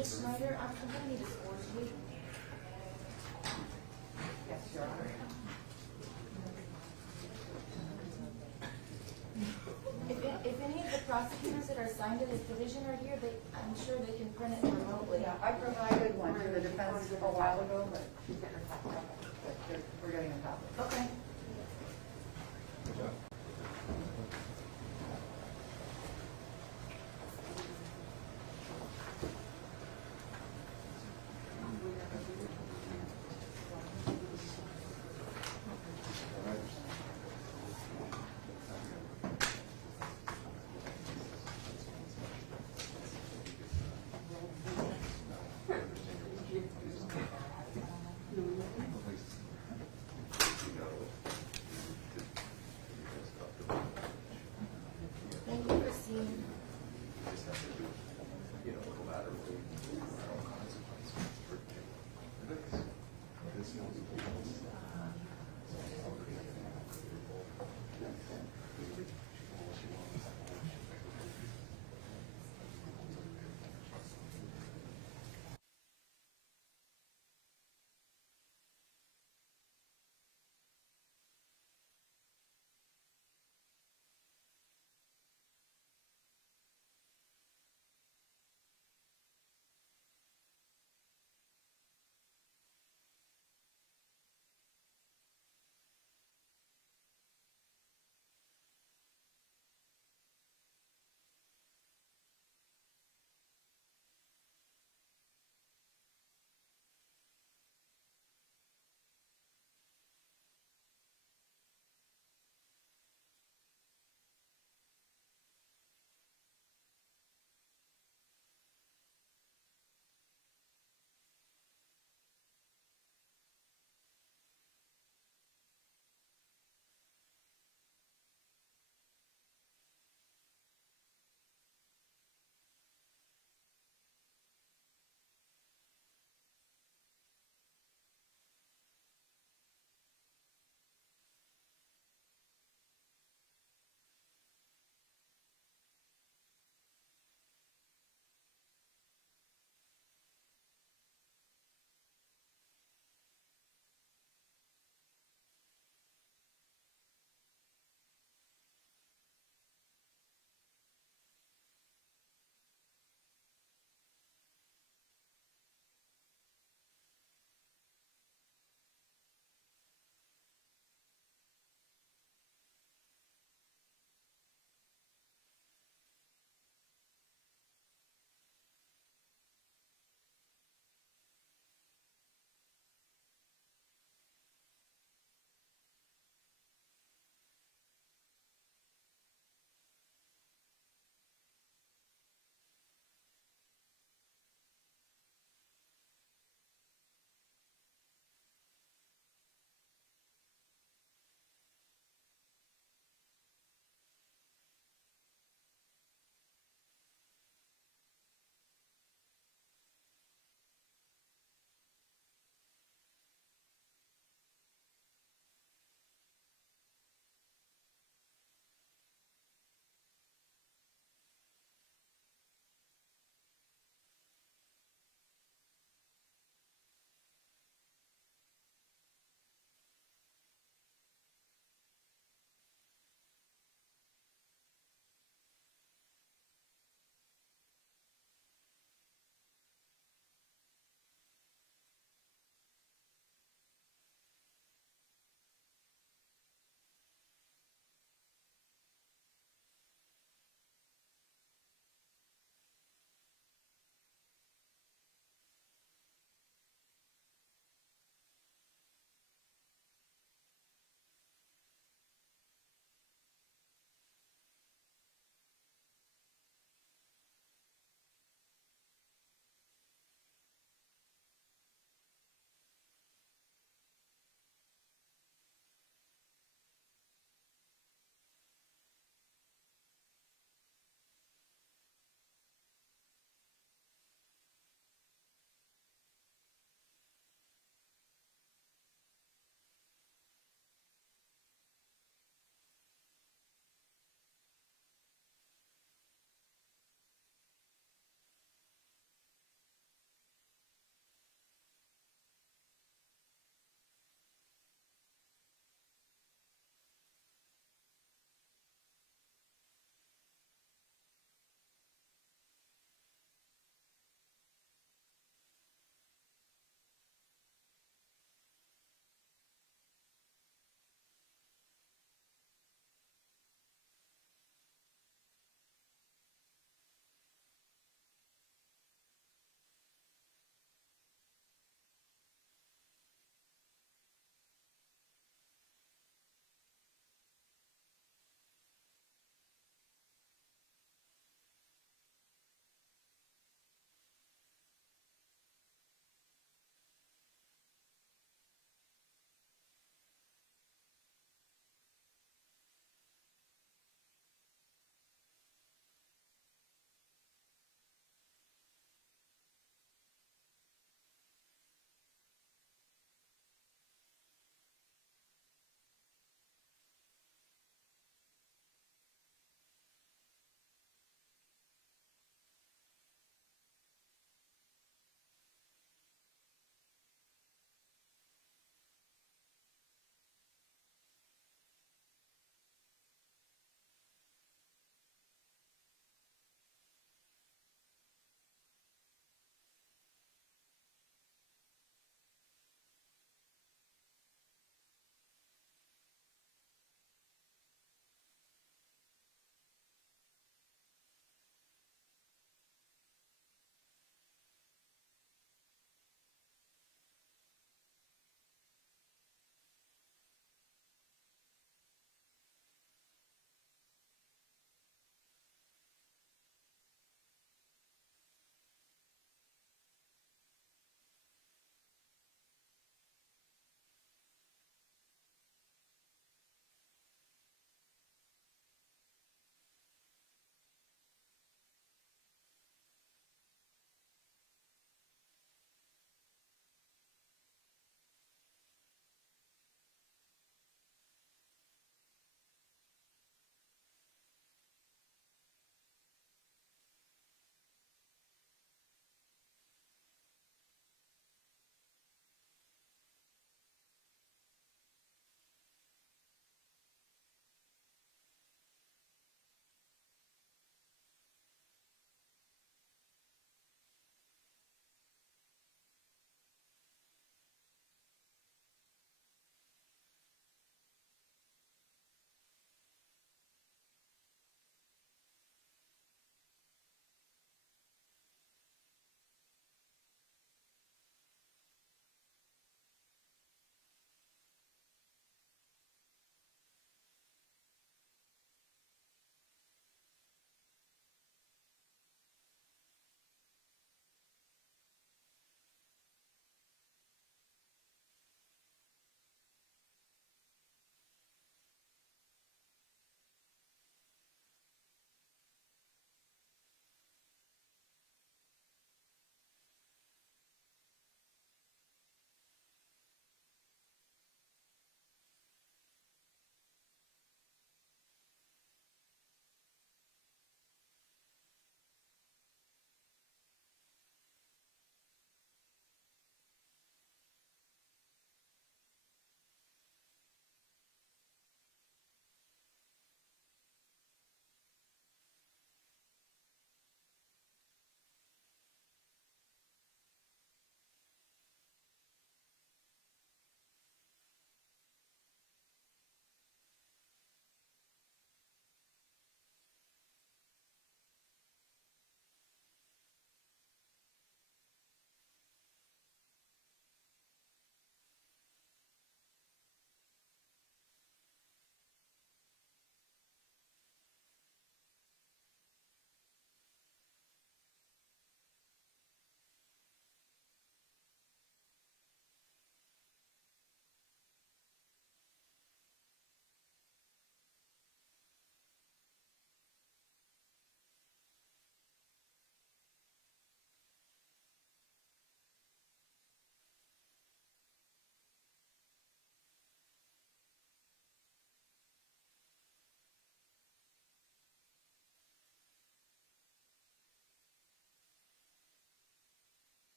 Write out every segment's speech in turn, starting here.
Ms. Schneider, I'm gonna need a score sheet. Yes, Your Honor. If any of the prosecutors that are assigned to this division are here, I'm sure they can print it remotely. Yeah, I provided one to the defense a while ago, but we're getting a copy. Okay.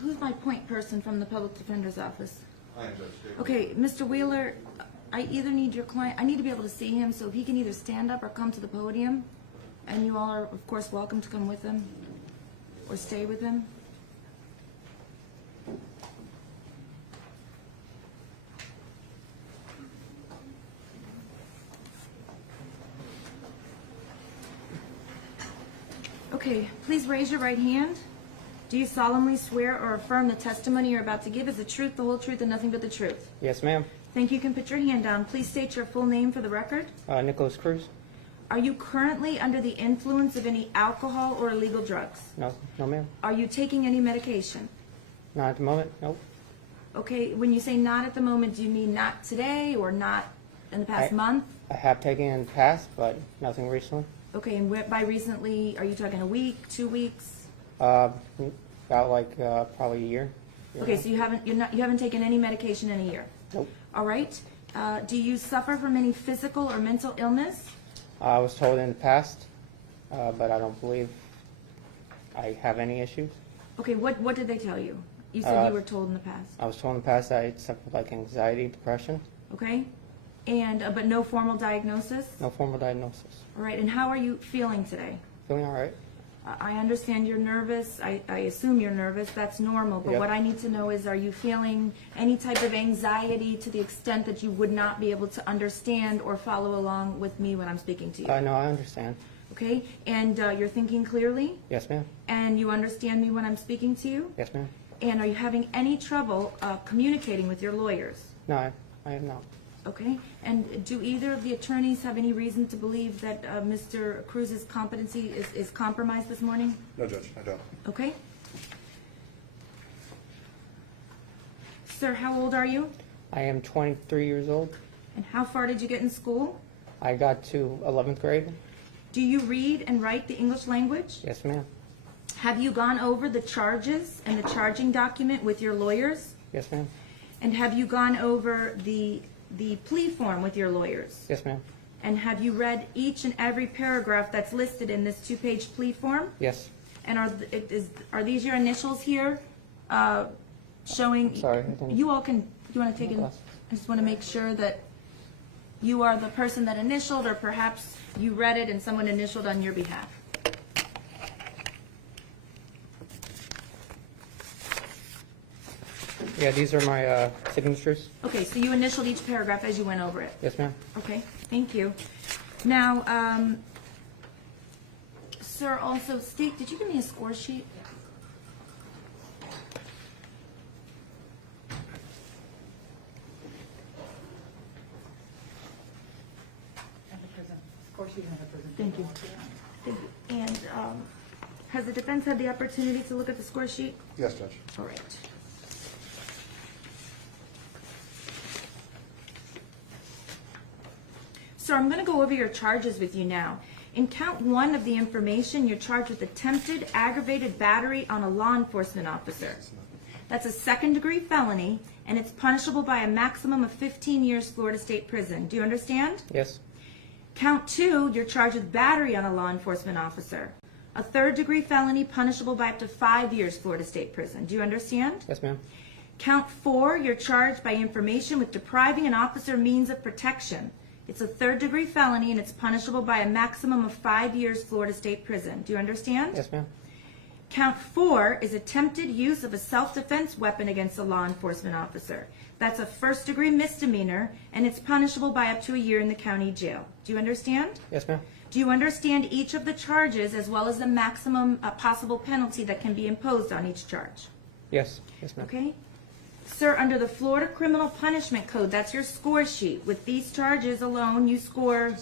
Who's my point person from the public defender's office? I am Judge Davis. Okay, Mr. Wheeler, I either need your client, I need to be able to see him, so if he can either stand up or come to the podium, and you all are, of course, welcome to come with him, or stay with him. Okay, please raise your right hand. Do you solemnly swear or affirm the testimony you're about to give is the truth, the whole truth, and nothing but the truth? Yes, ma'am. Thank you. You can put your hand down. Please state your full name for the record. Nikolas Cruz? Are you currently under the influence of any alcohol or illegal drugs? No, no, ma'am. Are you taking any medication? Not at the moment. Nope. Okay, when you say not at the moment, do you mean not today or not in the past month? I have taken in the past, but nothing recently. Okay, and by recently, are you talking a week, 2 weeks? About like probably a year. Okay, so you haven't taken any medication in a year. Nope. All right. Do you suffer from any physical or mental illness? I was told in the past, but I don't believe I have any issues. Okay, what did they tell you? You said you were told in the past. I was told in the past I suffered like anxiety, depression. Okay, and but no formal diagnosis. No formal diagnosis. All right, and how are you feeling today? Feeling all right. I understand you're nervous. I assume you're nervous. That's normal. But Yep. what I need to know is, are you feeling any type of anxiety to the extent that you would not be able to understand or follow along with me when I'm speaking to you? No, I understand. Okay, and you're thinking clearly? Yes, ma'am. And you understand me when I'm speaking to you? Yes, ma'am. And are you having any trouble communicating with your lawyers? No, I have not. Okay, and do either of the attorneys have any reason to believe that Mr. Cruz's competency is compromised this morning? No, Judge, I don't. Okay. Sir, how old are you? I am 23 years old. And how far did you get in school? I got to 11th grade. Do you read and write the English language? Yes, ma'am. Have you gone over the charges and the charging document with your lawyers? Yes, ma'am. And have you gone over the plea form with your lawyers? Yes, ma'am. And have you read each and every paragraph that's listed in this 2-page plea form? Yes. And are these your initials here, showing? Sorry, I didn't- You all can. You want to take it? Glasses. I just want to make sure that you are the person that initialed, or perhaps you read it and someone initialed on your behalf. Yeah, these are my signatures. Okay, so you initialed each paragraph as you went over it. Yes, ma'am. Okay, thank you. Now, sir, also state, did you give me a score sheet? At the prison. Of course, you have a prison. Thank you. Thank you. And has the defense had the opportunity to look at the score sheet? Yes, Judge. All right. So I'm going to go over your charges with you now. In count 1 of the information, you're charged with attempted aggravated battery on a law enforcement officer. That's a second-degree felony, and it's punishable by a maximum of 15 years Florida State Prison. Do you understand? Yes. Count 2, you're charged with battery on a law enforcement officer. A third-degree felony punishable by up to 5 years Florida State Prison. Do you understand? Yes, ma'am. Count 4, you're charged by information with depriving an officer means of protection. It's a third-degree felony, and it's punishable by a maximum of 5 years Florida State Prison. Do you understand? Yes, ma'am. Count 4 is attempted use of a self-defense weapon against a law enforcement officer. That's a first-degree misdemeanor, and it's punishable by up to a year in the county jail. Do you understand? Yes, ma'am. Do you understand each of the charges as well as the maximum possible penalty that can be imposed on each charge? Yes. Yes, ma'am. Okay? Sir, under the Florida Criminal Punishment Code, that's your score sheet. With these charges alone, you score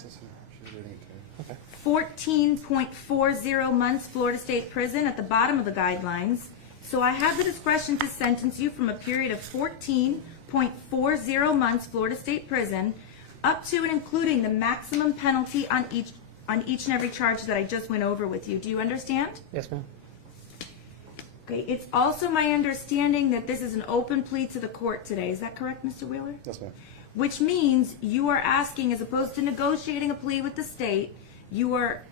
Okay. 14.40 months Florida State Prison at the bottom of the guidelines. So I have the discretion to sentence you from a period of 14.40 months Florida State Prison up to and including the maximum penalty on each and every charge that I just went over with you. Do you understand? Yes, ma'am. Okay, it's also my understanding that this is an open plea to the court today. Is that correct, Mr. Wheeler? Yes, ma'am. Which means you are asking, as opposed to negotiating a plea with the state, you are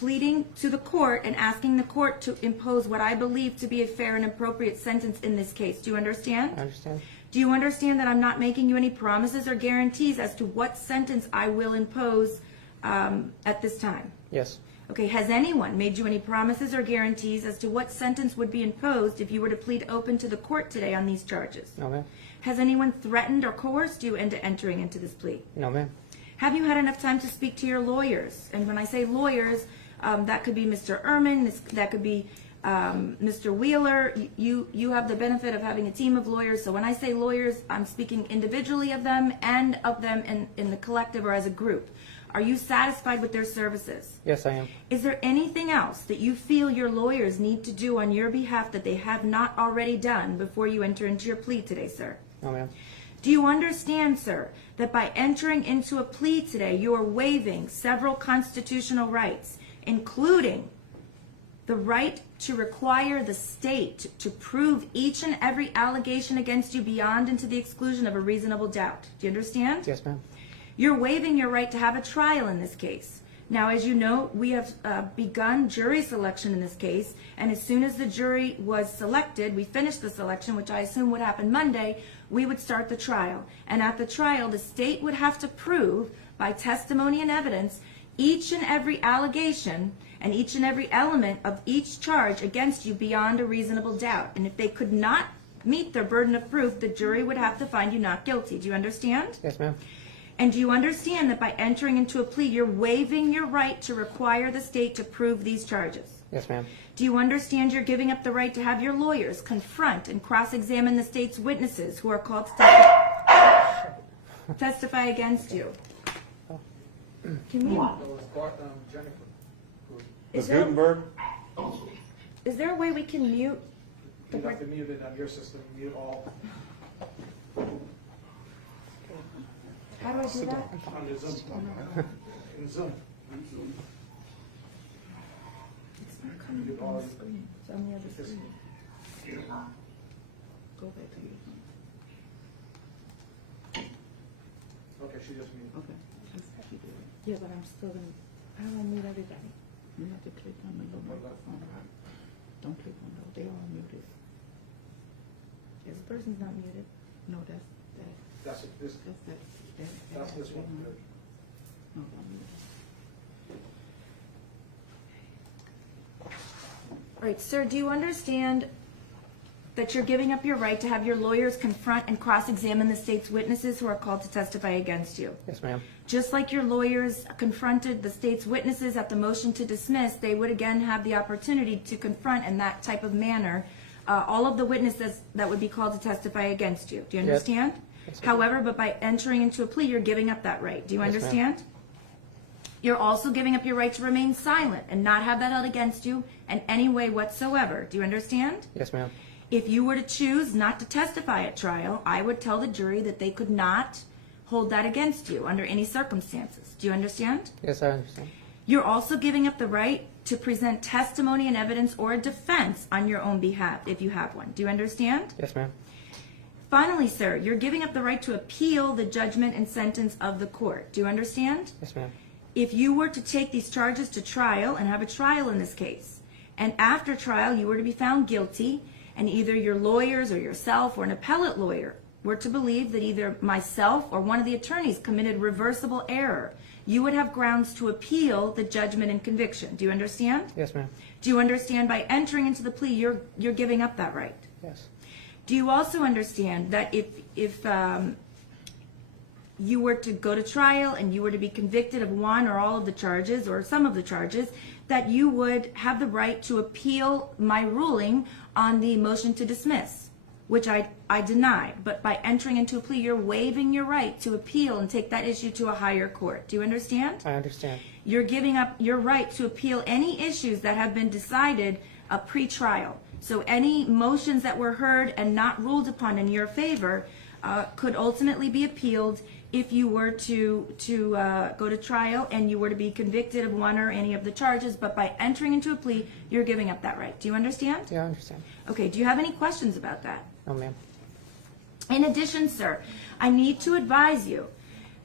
pleading to the court and asking the court to impose what I believe to be a fair and appropriate sentence in this case. Do you understand? I understand. Do you understand that I'm not making you any promises or guarantees as to what sentence I will impose at this time? Yes. Okay, has anyone made you any promises or guarantees as to what sentence would be imposed if you were to plead open to the court today on these charges? No, ma'am. Has anyone threatened or coerced you into entering into this plea? No, ma'am. Have you had enough time to speak to your lawyers? And when I say lawyers, that could be Mr. Ehrman, that could be Mr. Wheeler. You have the benefit of having a team of lawyers. So when I say lawyers, I'm speaking individually of them and of them in the collective or as a group. Are you satisfied with their services? Yes, I am. Is there anything else that you feel your lawyers need to do on your behalf that they have not already done before you enter into your plea today, sir? No, ma'am. Do you understand, sir, that by entering into a plea today, you are waiving several constitutional rights, including the right to require the state to prove each and every allegation against you beyond and to the exclusion of a reasonable doubt? Do you understand? Yes, ma'am. You're waiving your right to have a trial in this case. Now, as you know, we have begun jury selection in this case, and as soon as the jury was selected, we finished the selection, which I assume would happen Monday, we would start the trial. And at the trial, the state would have to prove by testimony and evidence each and every allegation and each and every element of each charge against you beyond a reasonable doubt. And if they could not meet their burden of proof, the jury would have to find you not guilty. Do you understand? Yes, ma'am. And do you understand that by entering into a plea, you're waiving your right to require the state to prove these charges? Yes, ma'am. Do you understand you're giving up the right to have your lawyers confront and cross-examine the state's witnesses who are called to testify against you? Can we? Jennifer. Is Ms. there, Gutenberg? is there a way we can mute? You have to mute it on your system, mute all. How do I do that? On the Zoom. In Zoom. It's not coming on the screen. It's on the other screen. Go back to your phone. Okay, she just muted. Okay. Yeah, but I'm still gonna, how do I mute everybody? You have to click on the little microphone. Don't click on those, they all muted. This person's not muted. No, that's That's this one. No, don't mute All right, sir, do you understand that you're giving up your right to have your lawyers confront and cross-examine the state's witnesses who are called to testify against you? Yes, ma'am. Just like your lawyers confronted the state's witnesses at the motion to dismiss, they would again have the opportunity to confront in that type of manner all of the witnesses that would be called to testify against you. Do you Yes. understand? Yes, ma'am. However, but by entering into a plea, you're giving up that right. Do you Yes, ma'am. understand? You're also giving up your right to remain silent and not have that held against you in any way whatsoever. Do you understand? Yes, ma'am. If you were to choose not to testify at trial, I would tell the jury that they could not hold that against you under any circumstances. Do you understand? Yes, I understand. You're also giving up the right to present testimony and evidence or a defense on your own behalf if you have one. Do you understand? Yes, ma'am. Finally, sir, you're giving up the right to appeal the judgment and sentence of the court. Do you understand? Yes, ma'am. If you were to take these charges to trial and have a trial in this case, and after trial you were to be found guilty, and either your lawyers or yourself or an appellate lawyer were to believe that either myself or one of the attorneys committed reversible error, you would have grounds to appeal the judgment and conviction. Do you understand? Yes, ma'am. Do you understand by entering into the plea you're giving up that right? Yes. Do you also understand that if you were to go to trial and you were to be convicted of one or all of the charges or some of the charges, that you would have the right to appeal my ruling on the motion to dismiss, which I denied. But by entering into a plea, you're waiving your right to appeal and take that issue to a higher court. Do you understand? I understand. You're giving up your right to appeal any issues that have been decided pre-trial. So any motions that were heard and not ruled upon in your favor could ultimately be appealed if you were to go to trial and you were to be convicted of one or any of the charges. But by entering into a plea, you're giving up that right. Do you understand? Yeah, I understand. Okay, do you have any questions about that? No, ma'am. In addition, sir, I need to advise you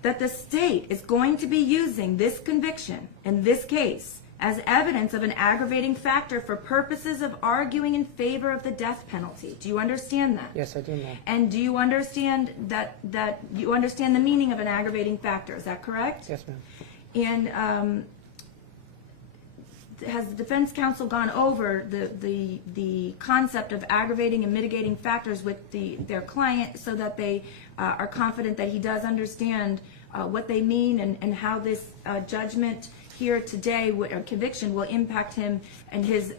that the state is going to be using this conviction in this case as evidence of an aggravating factor for purposes of arguing in favor of the death penalty. Do you understand that? Yes, I do, ma'am. And do you understand that you understand the meaning of an aggravating factor? Is that correct? Yes, ma'am. And has the defense counsel gone over the concept of aggravating and mitigating factors with their client so that they are confident that he does understand what they mean and how this judgment here today, or conviction, will impact him and his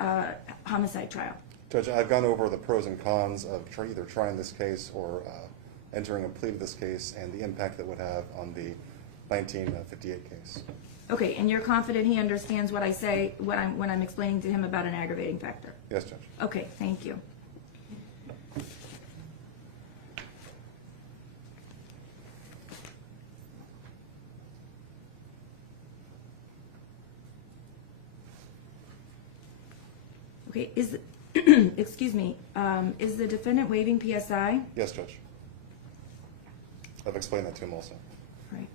homicide trial? Judge, I've gone over the pros and cons of either trying this case or entering a plea to this case and the impact that would have on the 1958 case. Okay, and you're confident he understands what I say when I'm explaining to him about an aggravating factor? Yes, Judge. Okay, thank you. Okay, excuse me, is the defendant waiving PSI? Yes, Judge. I've explained that to him also. Right.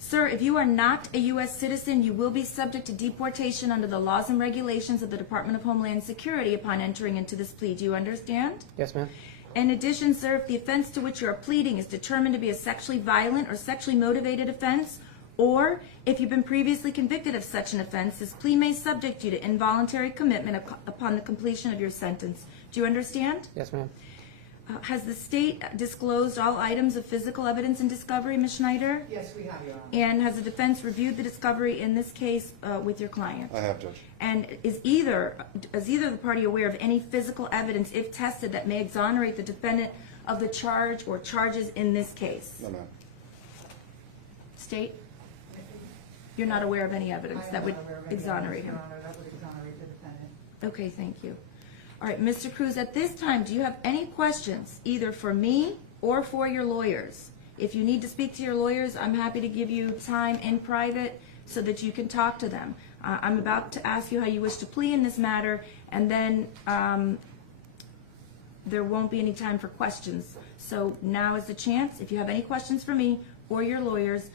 Sir, if you are not a U.S. citizen, you will be subject to deportation under the laws and regulations of the Department of Homeland Security upon entering into this plea. Do you understand? Yes, ma'am. In addition, sir, if the offense to which you are pleading is determined to be a sexually violent or sexually motivated offense, or if you've been previously convicted of such an offense, this plea may subject you to involuntary commitment upon the completion of your sentence. Do you understand? Yes, ma'am. Has the state disclosed all items of physical evidence in discovery, Ms. Schneider? Yes, we have, Your Honor. And has the defense reviewed the discovery in this case with your client? I have, Judge. And is either the party aware of any physical evidence, if tested, that may exonerate the defendant of the charge or charges in this case? No, ma'am. State? You're not aware of any evidence I am that would not aware of any exonerate evidence, him? Your Honor, that would exonerate the defendant. Okay, thank you. All right, Mr. Cruz, at this time, do you have any questions, either for me or for your lawyers? If you need to speak to your lawyers, I'm happy to give you time in private so that you can talk to them. I'm about to ask you how you wish to plea in this matter, and then there won't be any time for questions. So now is the chance. If you have any questions for me or your lawyers,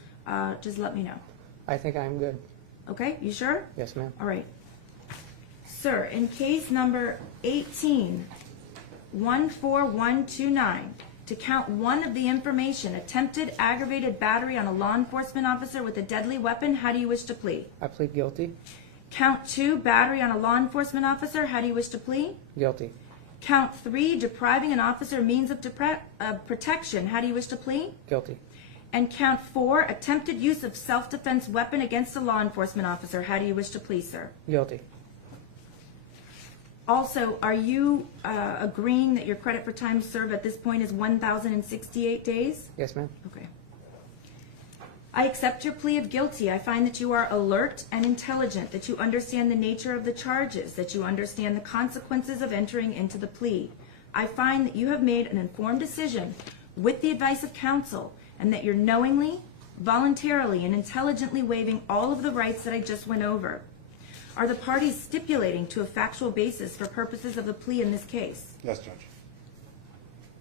just let me know. I think I'm good. Okay, you sure? Yes, ma'am. All right. Sir, in case number 18-14129, to count one of the information, attempted aggravated battery on a law enforcement officer with a deadly weapon, how do you wish to plead? I plead guilty. Count 2, battery on a law enforcement officer, how do you wish to plead? Guilty. Count 3, depriving an officer means of protection, how do you wish to plead? Guilty. And count 4, attempted use of self-defense weapon against a law enforcement officer, how do you wish to plead, sir? Guilty. Also, are you agreeing that your credit for time served at this point is 1,068 days? Yes, ma'am. Okay. I accept your plea of guilty. I find that you are alert and intelligent, that you understand the nature of the charges, that you understand the consequences of entering into the plea. I find that you have made an informed decision with the advice of counsel, and that you're knowingly, voluntarily, and intelligently waiving all of the rights that I just went over. Are the parties stipulating to a factual basis for purposes of the plea in this case? Yes, Judge.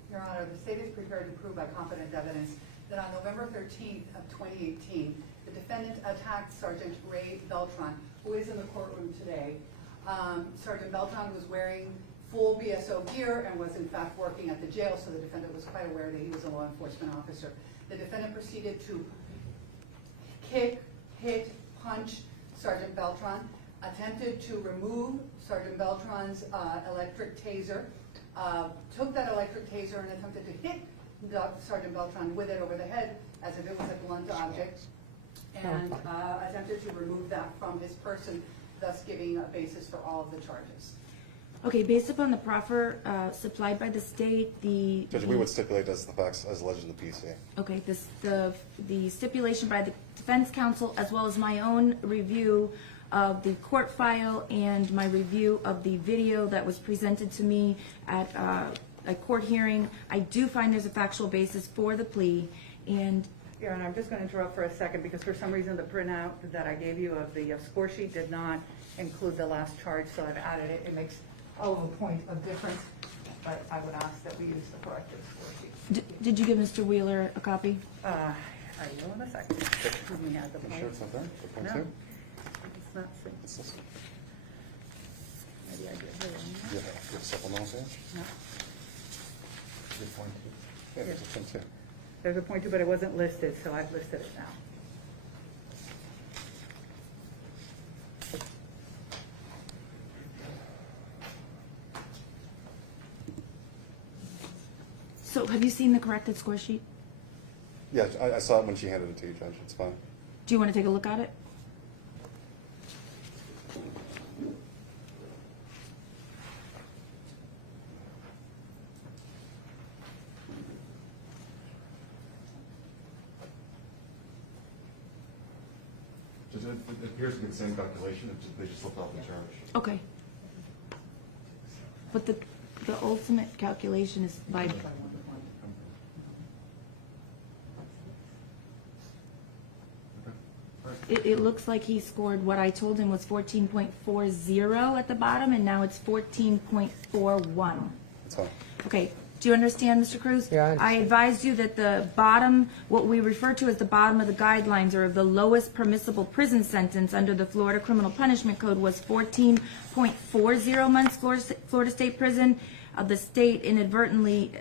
Your Honor, the state is prepared to prove by competent evidence that on November 13th of 2018, the defendant attacked Sergeant Ray Beltran, who is in the courtroom today. Sergeant Beltran was wearing full BSO gear and was in fact working at the jail, so the defendant was quite aware that he was a law enforcement officer. The defendant proceeded to kick, hit, punch Sergeant Beltran, attempted to remove Sergeant Beltran's electric taser, took that electric taser and attempted to hit Sergeant Beltran with it over the head as if it was a blunt object, and attempted to remove that from his person, thus giving a basis for all of the charges. Okay, based upon the proffer supplied by the state, Judge, we would stipulate as the facts as alleged in the PC. Okay, the stipulation by the defense counsel, as well as my own review of the court file and my review of the video that was presented to me at a court hearing, I do find there's a factual basis for the plea. And Your Honor, I'm just going to interrupt for a second because for some reason the printout that I gave you of the score sheet did not include the last charge, so I've added it. It makes all of a point of difference, but I would ask that we use the corrected score sheet. did you give Mr. Wheeler a copy? I will in a second. Let me add the I'm sure point. it's not there, the point No. two? It's not six. It's this one. Maybe I did here. You have supplemental page? No. Yeah, there's a point two. There's a point two, but it wasn't listed, so I've listed it now. So have you seen the corrected score sheet? Yeah, I saw it when she handed it to you, Judge, it's fine. Do you want to take a look at it? It appears to be the same calculation, they just flipped off the charge. Okay. But the ultimate calculation is by, it looks like he scored what I told him was 14.40 at the bottom, and now it's 14.41. It's fine. Okay, do you understand, Mr. Cruz? Yeah, I understand. I advised you that the bottom, what we refer to as the bottom of the guidelines, or the lowest permissible prison sentence under the Florida Criminal Punishment Code was 14.40 months Florida State Prison. The state inadvertently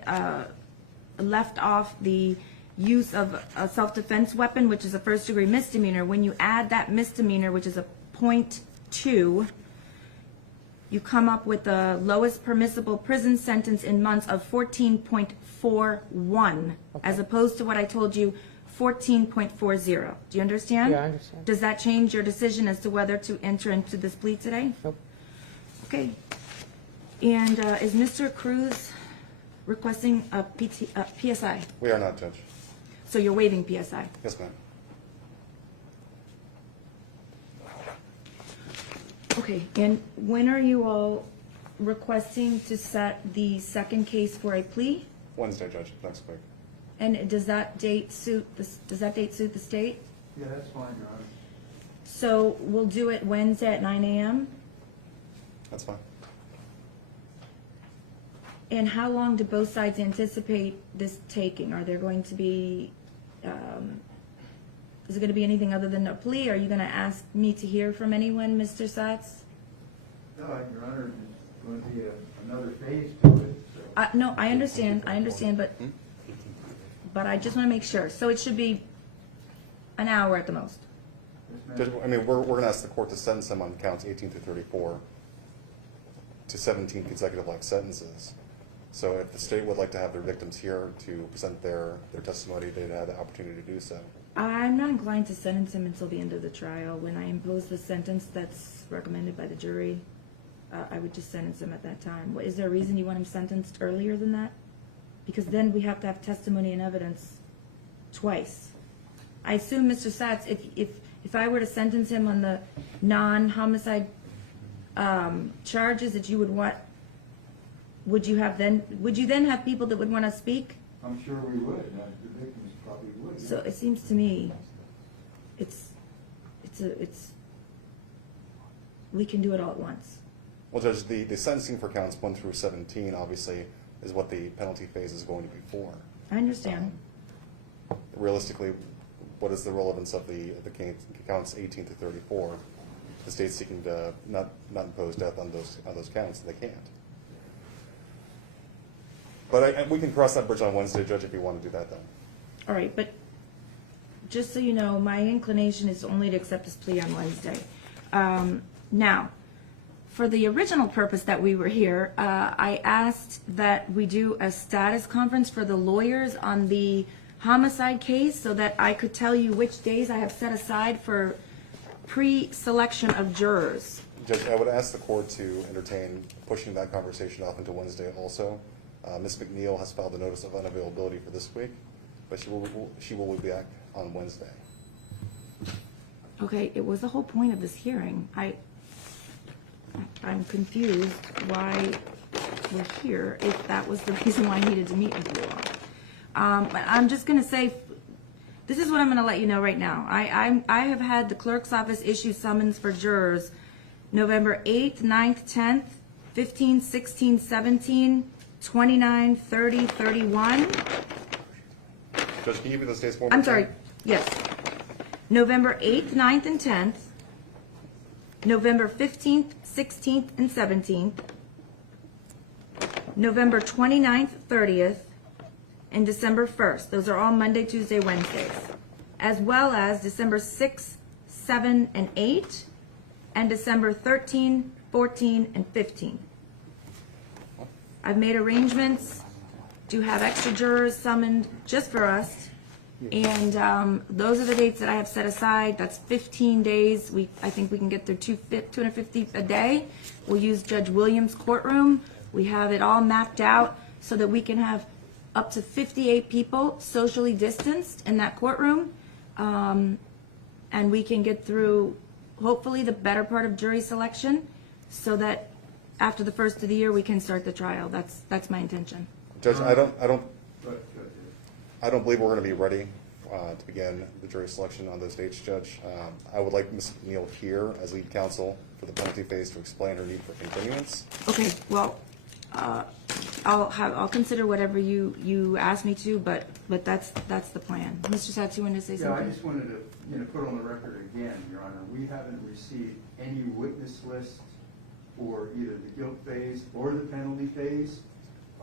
left off the use of a self-defense weapon, which is a first-degree misdemeanor. When you add that misdemeanor, which is a .2, you come up with the lowest permissible prison sentence in months of 14.41, as opposed to what I told you, 14.40. Do you understand? Yeah, I understand. Does that change your decision as to whether to enter into this plea today? Nope. Okay. And is Mr. Cruz requesting a PSI? We are not, Judge. So you're waiving PSI? Yes, ma'am. Okay, and when are you all requesting to set the second case for a plea? Wednesday, Judge, next week. And does that date suit the state? Yeah, that's fine, Your Honor. So we'll do it Wednesday at 9 a.m.? That's fine. And how long do both sides anticipate this taking? Are there going to be, is it going to be anything other than a plea? Are you going to ask me to hear from anyone, Mr. Sachs? No, Your Honor, there's going to be another phase to it, so. No, I understand, but I just want to make sure. So it should be an hour at the most. Yes, ma'am. Judge, I mean, we're going to ask the court to sentence them on counts 18 through 34 to 17 consecutive life sentences. So if the state would like to have their victims here to present their testimony, they'd have the opportunity to do so. I'm not inclined to sentence him until the end of the trial. When I impose the sentence that's recommended by the jury, I would just sentence him at that time. Is there a reason you want him sentenced earlier than that? Because then we have to have testimony and evidence twice. I assume, Mr. Sachs, if I were to sentence him on the non-homicide charges that you would want, would you then have people that would want to speak? I'm sure we would, the victims probably would. So it seems to me, we can do it all at once. Well, Judge, the sentencing for counts 1 through 17 obviously is what the penalty phase is going to be for. I understand. Realistically, what is the relevance of the counts 18 to 34? The state's seeking to not impose death on those counts, they can't. But we can cross that bridge on Wednesday, Judge, if you want to do that then. All right, but just so you know, my inclination is only to accept this plea on Wednesday. Now, for the original purpose that we were here, I asked that we do a status conference for the lawyers on the homicide case so that I could tell you which days I have set aside for pre-selection of jurors. Judge, I would ask the court to entertain pushing that conversation off into Wednesday also. Ms. McNeil has filed a notice of unavailability for this week, but she will be back on Wednesday. Okay, it was the whole point of this hearing. I'm confused why we're here, if that was the reason why I needed to meet with you all. But I'm just going to say, this is what I'm going to let you know right now. I have had the clerk's office issue summons for jurors November 8th, 9th, 10th, 15, 16, 17, 29, 30, 31. Judge, can you give me those dates one more I'm time? sorry, Yes. November 8th, 9th, and 10th. November 15th, 16th, and 17th. November 29th, 30th, and December 1st. Those are all Monday, Tuesday, Wednesdays. As well as December 6th, 7, and 8, and December 13, 14, and 15. I've made arrangements to have extra jurors summoned just for us. And those are the dates that I have set aside. That's 15 days. I think we can get through 250 a day. We'll use Judge Williams' courtroom. We have it all mapped out so that we can have up to 58 people socially distanced in that courtroom. And we can get through, hopefully, the better part of jury selection so that after the first of the year, we can start the trial. That's my intention. Judge, I don't But, believe we're going to be ready to begin the jury selection on those dates, Judge. I would like Ms. McNeil here as lead counsel for the penalty phase to explain her need for continuance. Okay, well, I'll consider whatever you ask me to, but that's the plan. Mr. Satz, you wanted to say yeah, I something? just wanted to, put on the record again, Your Honor, we haven't received any witness lists for either the guilt phase or the penalty phase.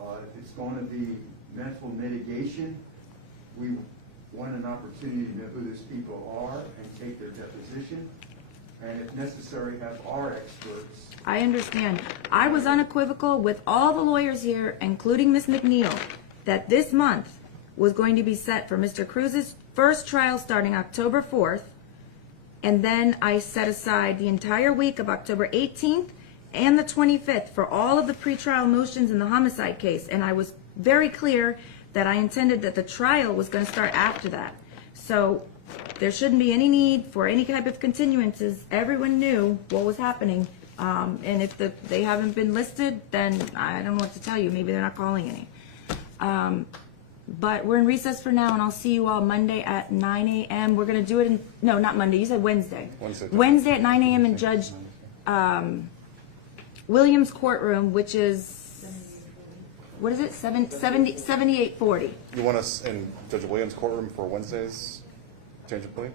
If it's going to be mental mitigation, we want an opportunity to know who those people are and take their deposition, and if necessary, have our experts. I understand. I was unequivocal with all the lawyers here, including Ms. McNeil, that this month was going to be set for Mr. Cruz's first trial starting October 4th, and then I set aside the entire week of October 18th and the 25th for all of the pretrial motions in the homicide case, and I was very clear that I intended that the trial was going to start after that. So there shouldn't be any need for any type of continuances. Everyone knew what was happening, and if they haven't been listed, then I don't know what to tell you. Maybe they're not calling any. But we're in recess for now, and I'll see you all Monday at 9 a.m. We're going to do it in, no, not Monday. You said Wednesday. Wednesday at 9 a.m. in Judge Williams' courtroom, which is, what is it, 7840. You want us in Judge Williams' courtroom for Wednesday's change of plea?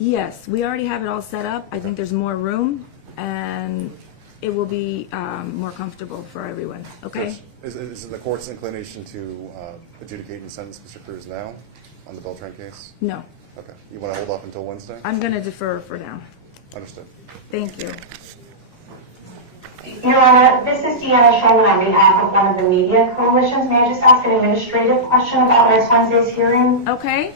Yes, we already have it all set up. I think there's more room, and it will be more comfortable for everyone, okay? Is it the court's inclination to adjudicate and sentence Mr. Cruz now on the Beltran case? No, Okay. You want to hold off until Wednesday? I'm going to defer for now. Understood. Thank you. Your Honor, this is Deanna Shulman on behalf of one of the media coalitions. May I just ask an administrative question about next Wednesday's hearing? Okay?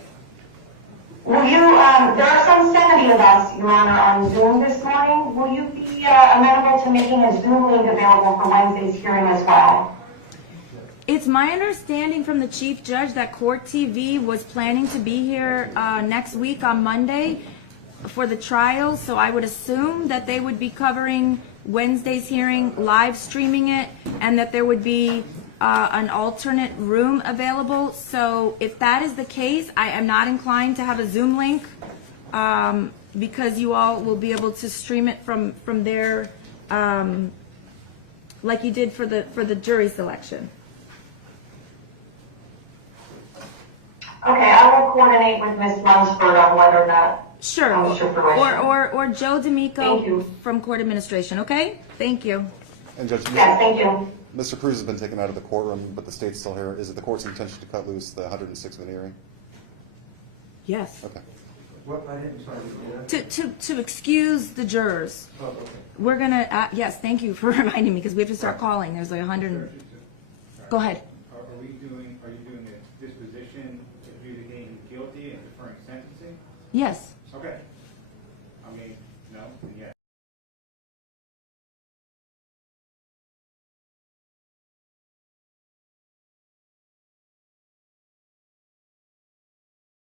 Will you, there are some 70 of us, Your Honor, on Zoom this morning. Will you be amenable to making a Zoom link available for Wednesday's hearing as well? It's my understanding from the Chief Judge that Court TV was planning to be here next week on Monday for the trial, so I would assume that they would be covering Wednesday's hearing, live streaming it, and that there would be an alternate room available. So if that is the case, I am not inclined to have a Zoom link because you all will be able to stream it from there like you did for the jury selection. Okay, I will coordinate with Ms. Lunsford on whether or not. Sure. Or Joe Thank D'Amico you. from Court Administration, okay? Thank you. And Judge, Yes, thank you. Mr. Cruz has been taken out of the courtroom, but the state's still here. Is it the court's intention to cut loose the 106th hearing? Yes. Okay. What, I didn't, sorry, To excuse the jurors. oh, okay. We're gonna, yes, thank you for reminding me, because we have to start calling. There's like 100. Go ahead. Are you doing a disposition, adjudicating guilty and deferring sentencing? Yes. Okay,